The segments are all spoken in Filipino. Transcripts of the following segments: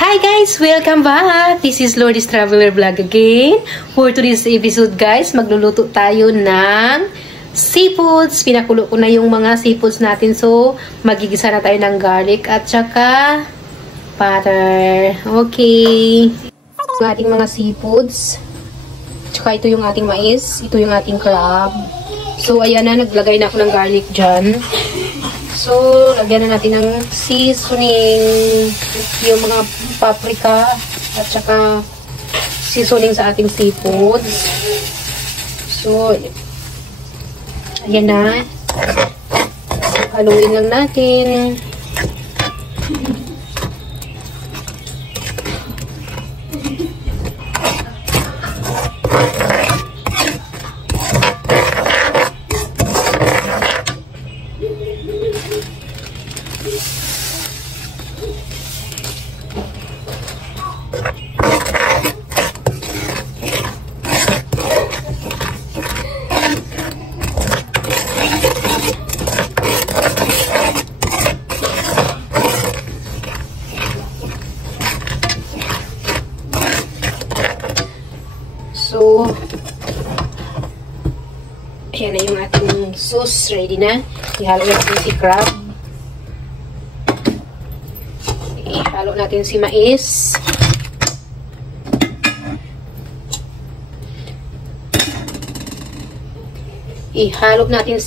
Hi guys! Welcome back! This is Lourdes Traveler Vlog again. For today's episode guys, magluluto tayo ng seafoods. Pinakulo ko na yung mga seafoods natin. So, magigisa na tayo ng garlic at saka butter. Okay. Yung ating mga seafoods. Tsaka ito yung ating mais. Ito yung ating crab. So, ayan na. Naglagay na ako ng garlic dyan. So, lagyan na natin ng seasoning, yung mga paprika, at saka seasoning sa ating seafoods. So, ayan na. Haluin lang natin. So, ayan na yung ating sauce. Ready na. Ihalo natin si crab. Ihalo natin si mais. Ihalo natin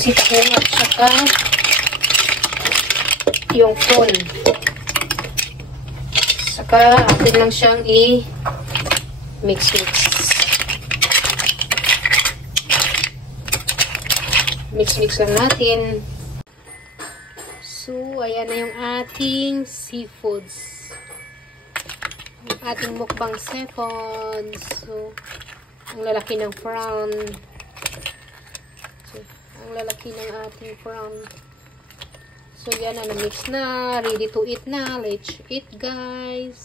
si tahong at saka yung corn. Saka atin lang siyang i-mix. Mix lang natin. So, ayan na yung ating seafoods. Yung ating mukbang seafoods. So, ang lalaki ng prawn. So, ang lalaki ng ating prawn. So, yan na, na-mix na. Ready to eat na. Let's eat, guys.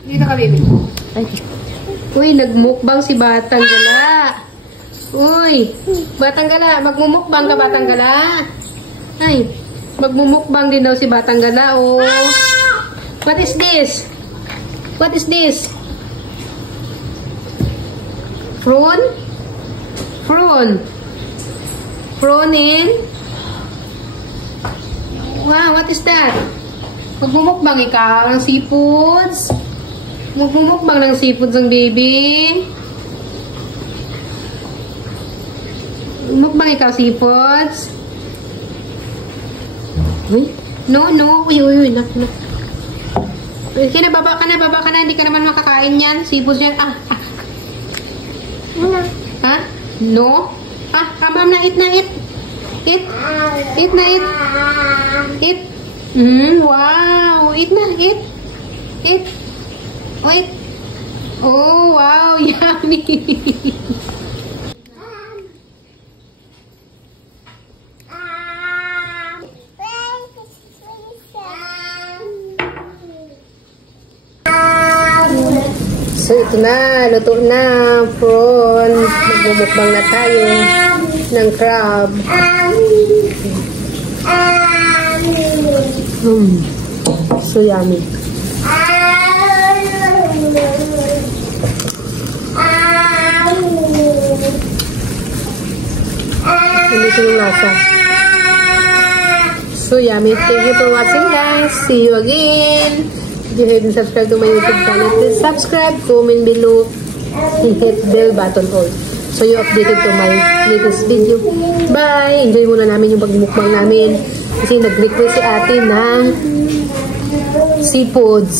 Dito ka, baby. Uy, nagmukbang si Batang Gala. Uy, Batang Gala. Magmumukbang ka, Batang Gala. Ay, magmumukbang din daw si Batang Gala. Oh. What is this? What is this? Prawn? Prawn in? Wow, what is that? Magmumukbang ikaw ng seafoods? Magmumukbang ng seafoods ang baby? Mukbang ikaw seafoods? Uy? No. Uy, nak. Baba ka na. Hindi ka naman makakain yan. Seafoods yan. Ha? No? Kamam na, eat na. Eat na. Wow. Eat na, eat. Oh, eat. Oh, wow. Yummy. So, ito na. Luto na. Prawn. Magmumukbang na tayo ng crab. So yummy. Ganito yung lasa. So yummy. Thank you for watching, guys. See you again. If you haven't subscribed to my YouTube channel, please subscribe, comment below, and hit bell button all. So you updated to my latest video. Bye! Enjoy muna namin yung pagmukbang namin. Kasi nag-request si ate ng seafoods.